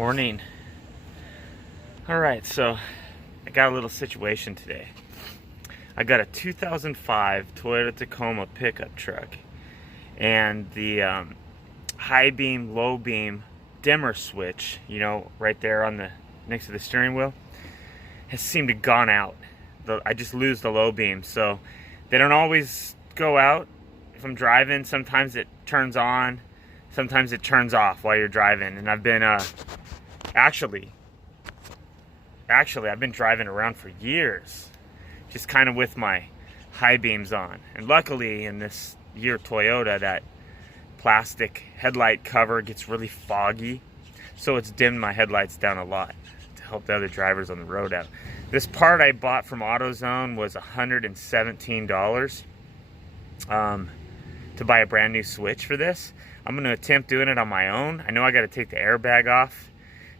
Morning. Alright, so I got a little situation today. I got a 2005 Toyota Tacoma pickup truck, and the high beam, low beam dimmer switch, right there on the next to the steering wheel, has seemed to gone out. I just lose the low beam, so they don't always go out if I'm driving. Sometimes it turns on, sometimes it turns off while you're driving, and I've been actually I've been driving around for years just kind of with my high beams on. And luckily in this year Toyota, that plastic headlight cover gets really foggy, so it's dimmed my headlights down a lot to help the other drivers on the road out. This part I bought from AutoZone was $117 to buy a brand new switch for this. I'm going to attempt doing it on my own. I know I got to take the airbag off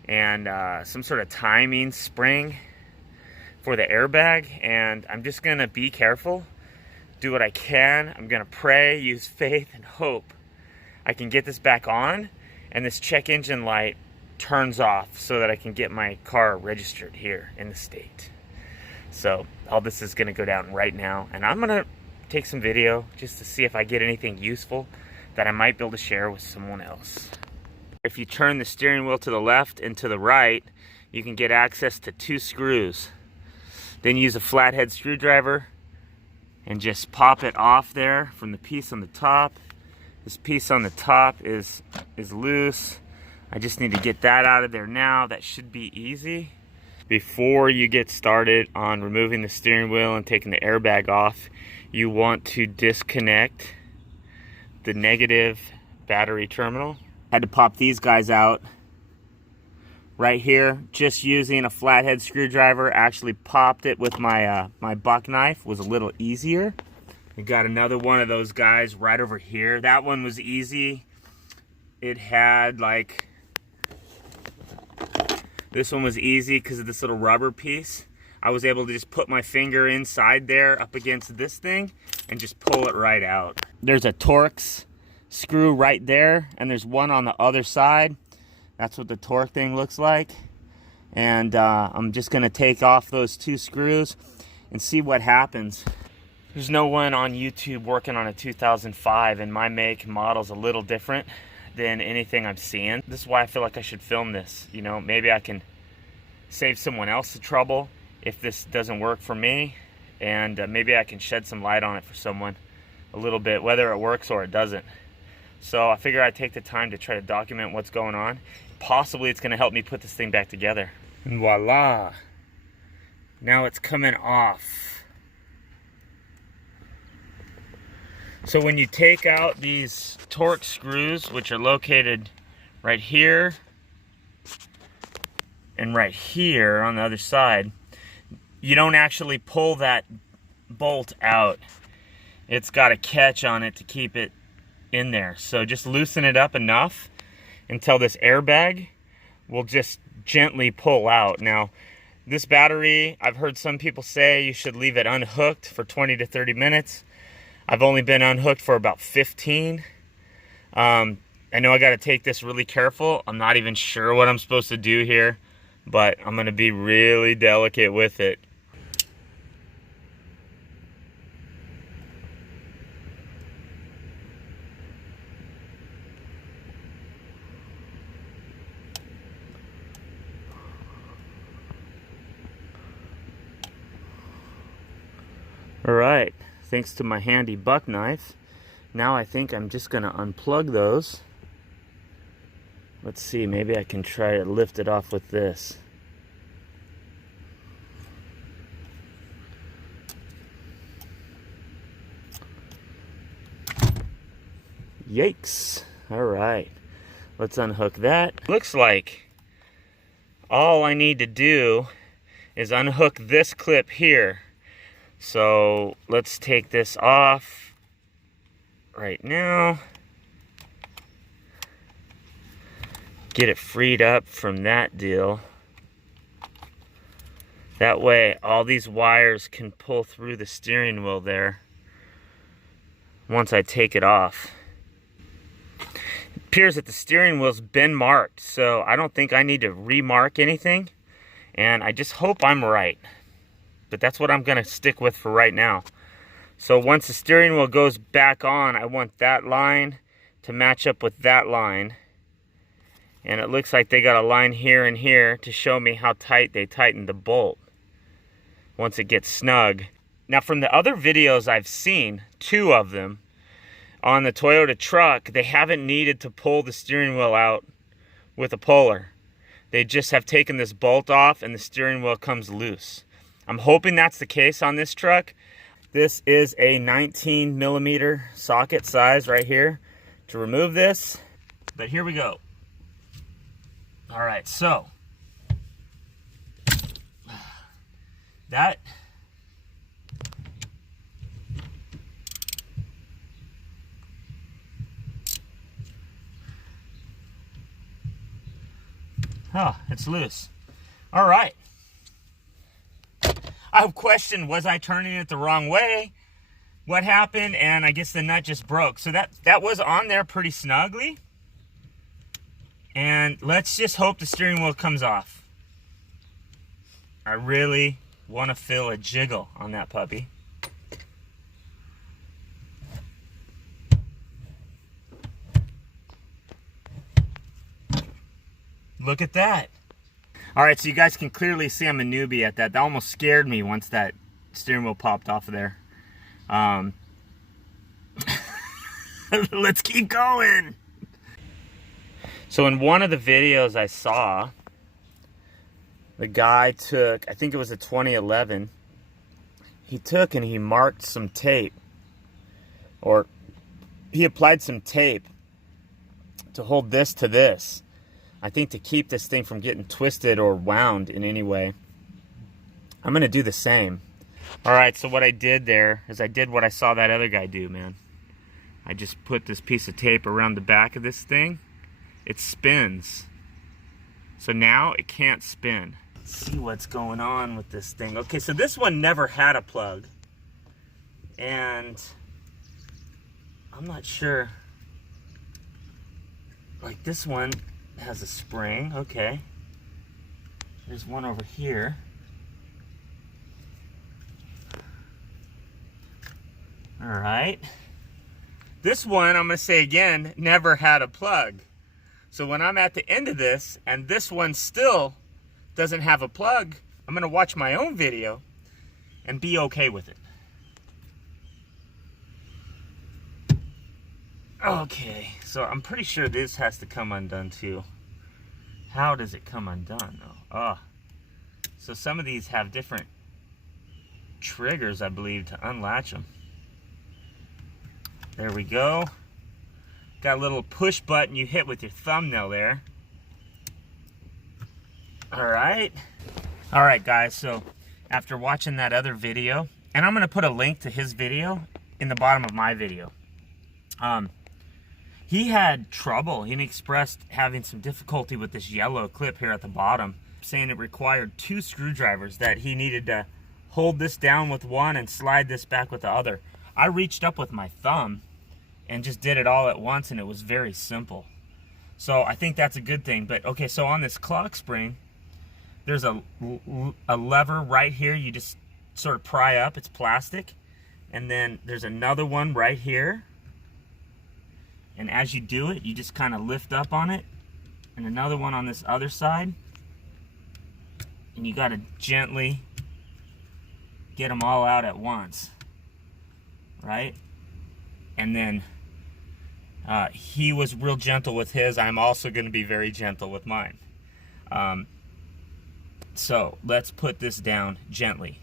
and some sort of timing spring for the airbag, and I'm just going to be careful, do what I can. I'm going to pray, use faith, and hope I can get this back on and this check engine light turns off so that I can get my car registered here in the state. So all this is going to go down right now, and I'm going to take some video just to see if I get anything useful that I might be able to share with someone else. If you turn the steering wheel to the left and to the right, you can get access to 2 screws. Then use a flathead screwdriver and just pop it off there from the piece on the top. This piece on the top is loose. I just need to get that out of there now. That should be easy. Before you get started on removing the steering wheel and taking the airbag off, you want to disconnect the negative battery terminal. I had to pop these guys out right here, just using a flathead screwdriver. Actually popped it with my my buck knife, was a little easier. We got another one of those guys right over here. That one was easy. It had this one was easy because of this little rubber piece. I was able to just put my finger inside there up against this thing and just pull it right out. There's a Torx screw right there, and there's one on the other side. That's what the torque thing looks like. And I'm just gonna take off those 2 screws and see what happens. There's no one on YouTube working on a 2005, and my make and model's a little different than anything I'm seeing. This is why I feel like I should film this. Maybe I can save someone else the trouble if this doesn't work for me, and maybe I can shed some light on it for someone a little bit, whether it works or it doesn't. So I figure I'd take the time to try to document what's going on. Possibly it's going to help me put this thing back together. And voila! Now it's coming off. So when you take out these Torx screws, which are located right here and right here on the other side, you don't actually pull that bolt out. It's got a catch on it to keep it in there. So just loosen it up enough until this airbag will just gently pull out. Now, this battery, I've heard some people say you should leave it unhooked for 20 to 30 minutes. I've only been unhooked for about 15. I know I got to take this really careful. I'm not even sure what I'm supposed to do here, but I'm going to be really delicate with it. Alright, thanks to my handy buck knife, now I think I'm just going to unplug those. Let's see, maybe I can try to lift it off with this. Yikes! Alright, let's unhook that. Looks like all I need to do is unhook this clip here. So let's take this off right now. Get it freed up from that deal. That way all these wires can pull through the steering wheel there once I take it off. It appears that the steering wheel's been marked, so I don't think I need to remark anything, and I just hope I'm right. But that's what I'm gonna stick with for right now. So once the steering wheel goes back on, I want that line to match up with that line. And it looks like they got a line here and here to show me how tight they tightened the bolt once it gets snug. Now from the other videos I've seen, 2 of them, on the Toyota truck, they haven't needed to pull the steering wheel out with a puller. They just have taken this bolt off and the steering wheel comes loose. I'm hoping that's the case on this truck. This is a 19 millimeter socket size right here to remove this. But here we go. All right, so that it's loose. All right. I've questioned, was I turning it the wrong way? What happened? And I guess the nut just broke. So that was on there pretty snugly. And let's just hope the steering wheel comes off. I really want to feel a jiggle on that puppy. Look at that. All right, so you guys can clearly see I'm a newbie at that. That almost scared me once that steering wheel popped off of there. Let's keep going. So in one of the videos I saw, the guy took, I think it was a 2011, he took and he marked some tape, or he applied some tape to hold this to this. I think to keep this thing from getting twisted or wound in any way. I'm going to do the same. All right, so what I did there is I did what I saw that other guy do, man. I just put this piece of tape around the back of this thing. It spins. So now it can't spin. Let's see what's going on with this thing. Okay, so this one never had a plug. And I'm not sure. Like this one has a spring, okay. There's one over here. All right. This one, I'm gonna say again, never had a plug. So when I'm at the end of this, and this one still doesn't have a plug, I'm gonna watch my own video and be okay with it. Okay, so I'm pretty sure this has to come undone too. How does it come undone though? So some of these have different triggers, I believe, to unlatch them. There we go. Got a little push button you hit with your thumbnail there. All right. All right, guys, so after watching that other video, and I'm gonna put a link to his video in the bottom of my video. He had trouble. He expressed having some difficulty with this yellow clip here at the bottom, saying it required 2 screwdrivers, that he needed to hold this down with one and slide this back with the other. I reached up with my thumb and just did it all at once, and it was very simple. So I think that's a good thing. But okay, so on this clock spring, there's a lever right here. You just sort of pry up. It's plastic. And then there's another one right here. And as you do it, you just kind of lift up on it. And another one on this other side. And you got to gently get them all out at once. Right? And then he was real gentle with his. I'm also going to be very gentle with mine. So let's put this down gently.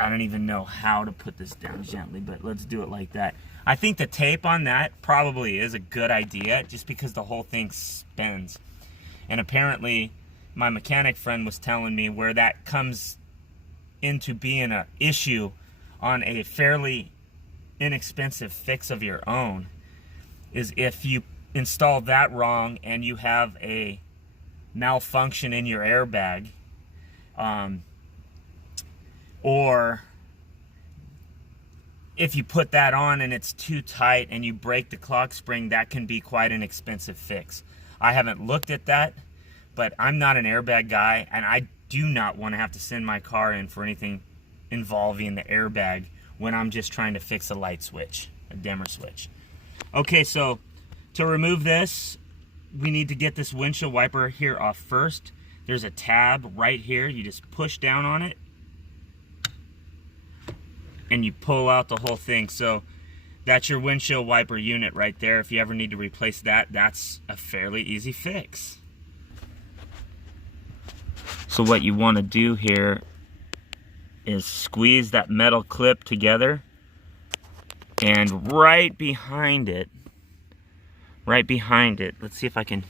I don't even know how to put this down gently, but let's do it like that. I think the tape on that probably is a good idea, just because the whole thing spins. And apparently my mechanic friend was telling me where that comes into being an issue on a fairly inexpensive fix of your own is if you install that wrong and you have a malfunction in your airbag, or if you put that on and it's too tight and you break the clock spring, that can be quite an expensive fix. I haven't looked at that, but I'm not an airbag guy, and I do not want to have to send my car in for anything involving the airbag when I'm just trying to fix a light switch, a dimmer switch. Okay, so to remove this, we need to get this windshield wiper here off first. There's a tab right here. You just push down on it and you pull out the whole thing. So that's your windshield wiper unit right there. If you ever need to replace that, that's a fairly easy fix. So what you want to do here is squeeze that metal clip together, and right behind it, let's see if I can.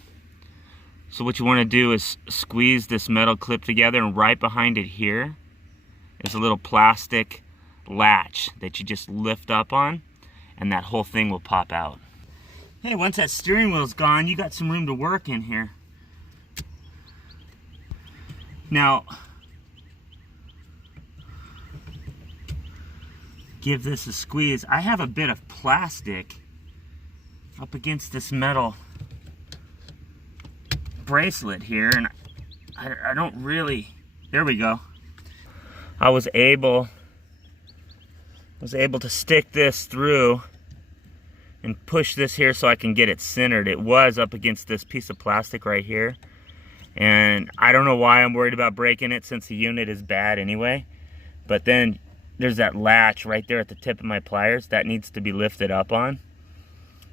So what you want to do is squeeze this metal clip together, and right behind it here is a little plastic latch that you just lift up on, and that whole thing will pop out. Hey, once that steering wheel's gone, you got some room to work in here. Now, give this a squeeze. I have a bit of plastic up against this metal bracelet here, and I don't really, there we go. I was able to stick this through and push this here so I can get it centered. It was up against this piece of plastic right here, and I don't know why I'm worried about breaking it since the unit is bad anyway. But then there's that latch right there at the tip of my pliers that needs to be lifted up on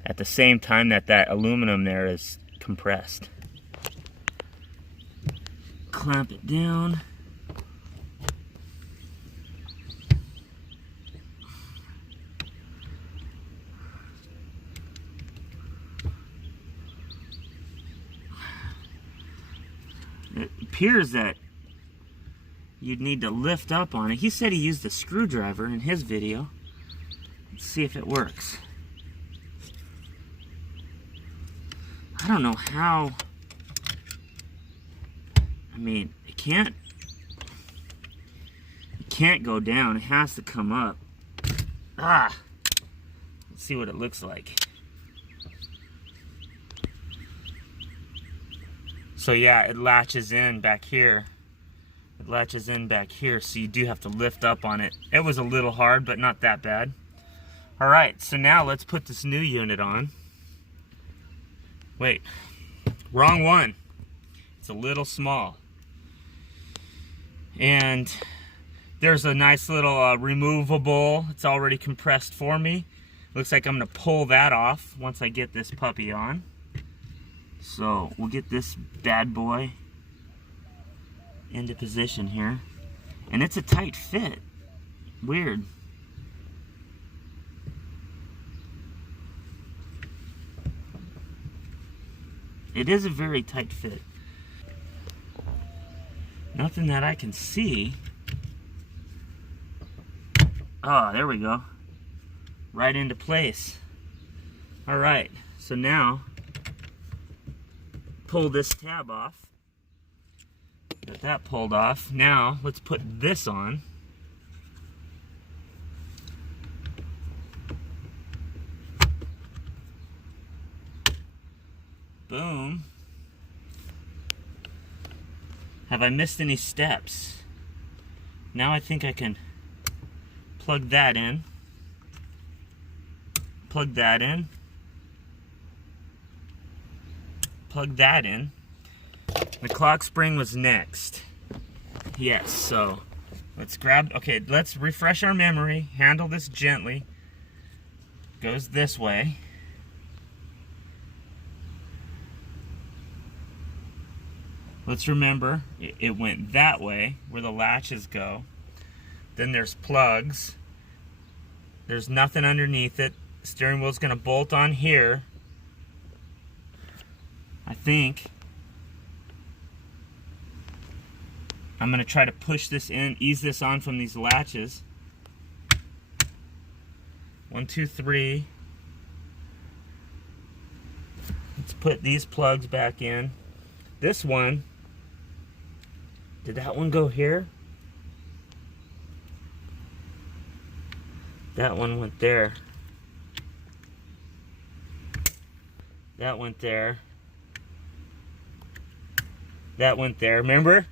at the same time that that aluminum there is compressed. Clamp it down. It appears that you'd need to lift up on it. He said he used a screwdriver in his video. Let's see if it works. I don't know how. I mean, it can't go down. It has to come up. Let's see what it looks like. So yeah, it latches in back here. It latches in back here, so you do have to lift up on it. It was a little hard, but not that bad. All right, so now let's put this new unit on. Wait, wrong one. It's a little small. And there's a nice little removable. It's already compressed for me. Looks like I'm gonna pull that off once I get this puppy on. So we'll get this bad boy into position here. And it's a tight fit. Weird. It is a very tight fit. Nothing that I can see. Ah, there we go. Right into place. All right, so now pull this tab off. Got that pulled off. Now let's put this on. Boom. Have I missed any steps? Now I think I can plug that in. Plug that in. Plug that in. The clock spring was next. Yes, so let's grab, okay, let's refresh our memory. Handle this gently. Goes this way. Let's remember, it went that way, where the latches go. Then there's plugs. There's nothing underneath it. Steering wheel's gonna bolt on here, I think. I'm gonna try to push this in, ease this on from these latches. 1, 2, 3. Let's put these plugs back in. This one, did that one go here? That one went there. That went there. That went there. Remember?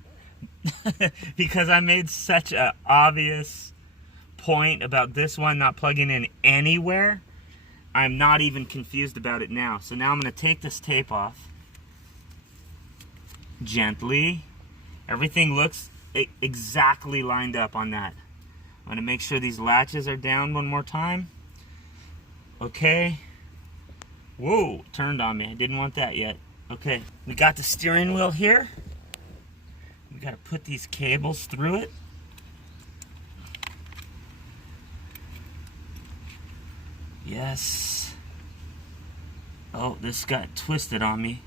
Because I made such an obvious point about this one not plugging in anywhere, I'm not even confused about it now. So now I'm going to take this tape off gently. Everything looks exactly lined up on that. I'm going to make sure these latches are down one more time. Okay. Whoa, turned on me. I didn't want that yet. Okay, we got the steering wheel here. We got to put these cables through it. Yes. Oh, this got twisted on me.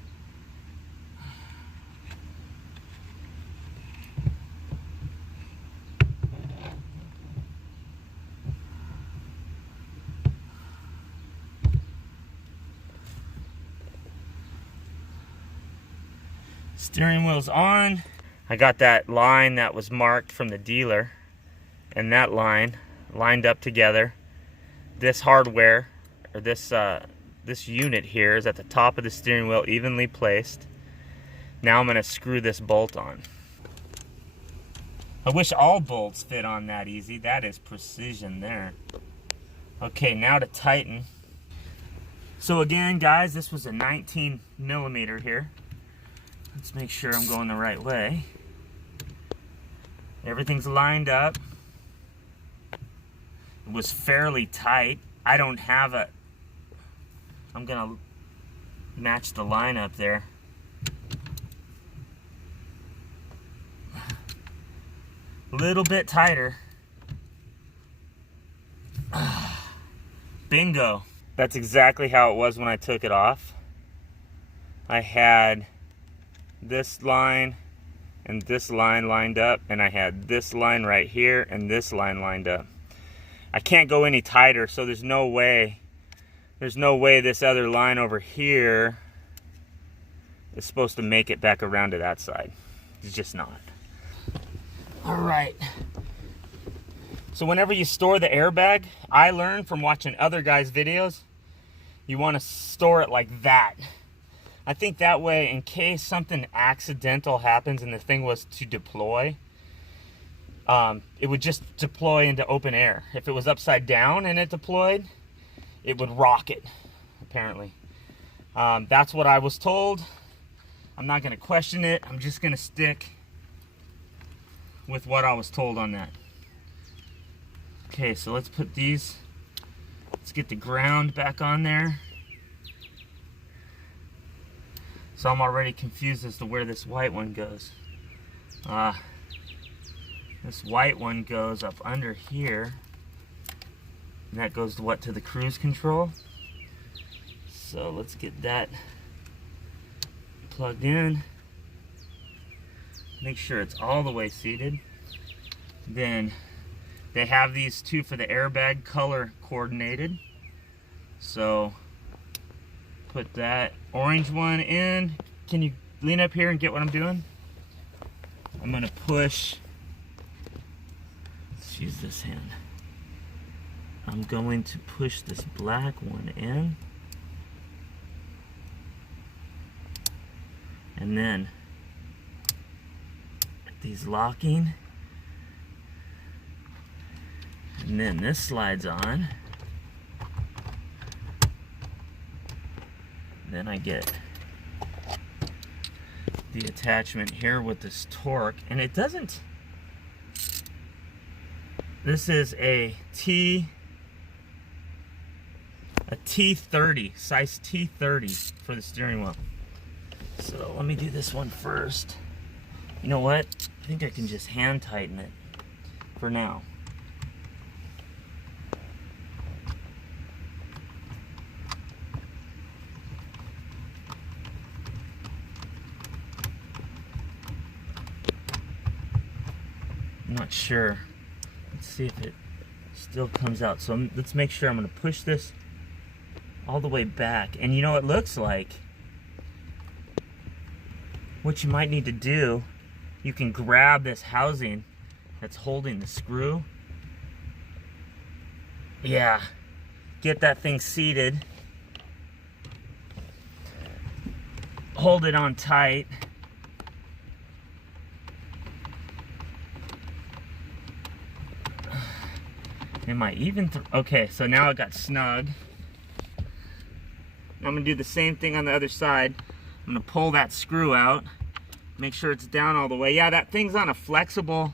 Steering wheel's on. I got that line that was marked from the dealer and that line lined up together. This hardware, or this unit here, is at the top of the steering wheel, evenly placed. Now I'm going to screw this bolt on. I wish all bolts fit on that easy. That is precision there. Okay, now to tighten. So again, guys, this was a 19 millimeter here. Let's make sure I'm going the right way. Everything's lined up. It was fairly tight. I don't have a... I'm gonna match the line up there. A little bit tighter. Bingo. That's exactly how it was when I took it off. I had this line and this line lined up, and I had this line right here and this line lined up. I can't go any tighter, so there's no way this other line over here is supposed to make it back around to that side. It's just not. All right. So whenever you store the airbag, I learned from watching other guys' videos, you want to store it like that. I think that way, in case something accidental happens and the thing was to deploy, it would just deploy into open air. If it was upside down and it deployed, it would rocket, apparently. That's what I was told. I'm not going to question it. I'm just going to stick with what I was told on that. Okay, so let's put these, let's get the ground back on there. So I'm already confused as to where this white one goes. This white one goes up under here. And that goes to what? To the cruise control. So let's get that plugged in. Make sure it's all the way seated. Then they have these two for the airbag, color coordinated. So put that orange one in. Can you lean up here and get what I'm doing? I'm going to push. Let's use this hand. I'm going to push this black one in. And then these locking. And then this slides on. Then I get the attachment here with this torque, and it doesn't, this is a T30, size T30 for the steering wheel. So let me do this one first. You know what? I think I can just hand tighten it for now. I'm not sure. Let's see if it still comes out. So let's make sure. I'm going to push this all the way back. And you know what it looks like? What you might need to do, you can grab this housing that's holding the screw Yeah, get that thing seated. Hold it on tight. Am I even okay, so now it got snug. I'm gonna do the same thing on the other side. I'm gonna pull that screw out, make sure it's down all the way. Yeah, that thing's on a flexible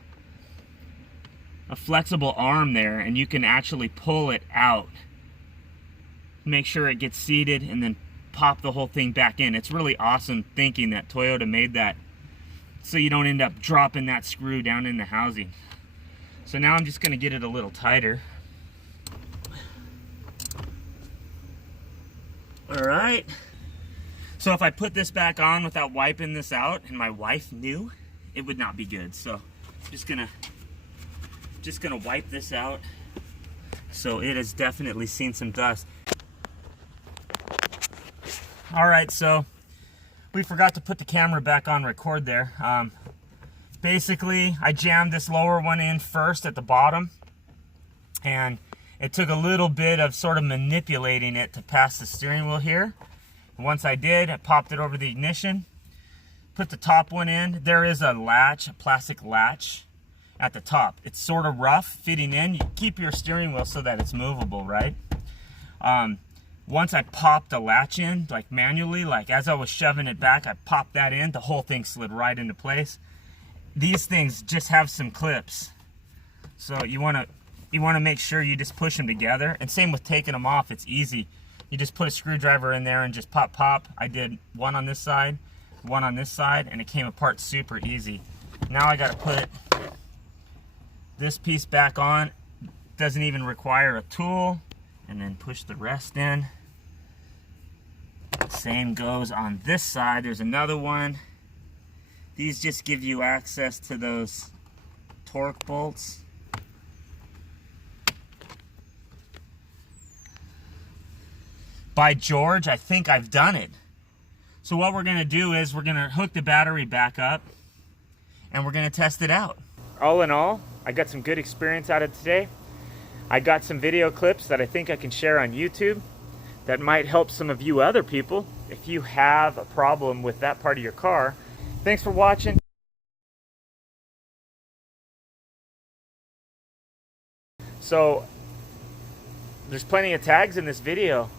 arm there, and you can actually pull it out. Make sure it gets seated and then pop the whole thing back in. It's really awesome thinking that Toyota made that so you don't end up dropping that screw down in the housing. So now I'm just gonna get it a little tighter. All right. So if I put this back on without wiping this out, and my wife knew, it would not be good. So I'm just gonna wipe this out. So it has definitely seen some dust. All right, so we forgot to put the camera back on record there. Basically, I jammed this lower one in first at the bottom, and it took a little bit of sort of manipulating it to pass the steering wheel here. And once I did, I popped it over the ignition, put the top one in. There is a latch, a plastic latch at the top. It's sort of rough fitting in. You keep your steering wheel so that it's movable, right? Once I popped the latch in, like manually, like as I was shoving it back, I popped that in, the whole thing slid right into place. These things just have some clips, so you want to make sure you just push them together. And same with taking them off. It's easy. You just put a screwdriver in there and just pop. I did one on this side, one on this side, and it came apart super easy. Now I got to put this piece back on. Doesn't even require a tool, and then push the rest in. Same goes on this side. There's another one. These just give you access to those torque bolts. By George, I think I've done it. So what we're gonna do is we're gonna hook the battery back up and we're gonna test it out. All in all, I got some good experience out of today. I got some video clips that I think I can share on YouTube that might help some of you other people if you have a problem with that part of your car. Thanks for watching. So there's plenty of tags in this video.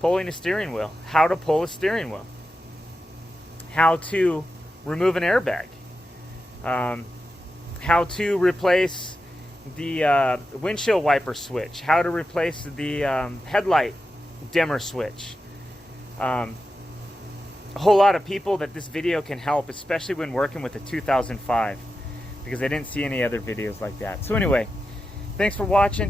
Pulling a steering wheel, how to pull a steering wheel, how to remove an airbag, how to replace the windshield wiper switch, how to replace the headlight dimmer switch. A whole lot of people that this video can help, especially when working with a 2005, because I didn't see any other videos like that. So anyway, thanks for watching.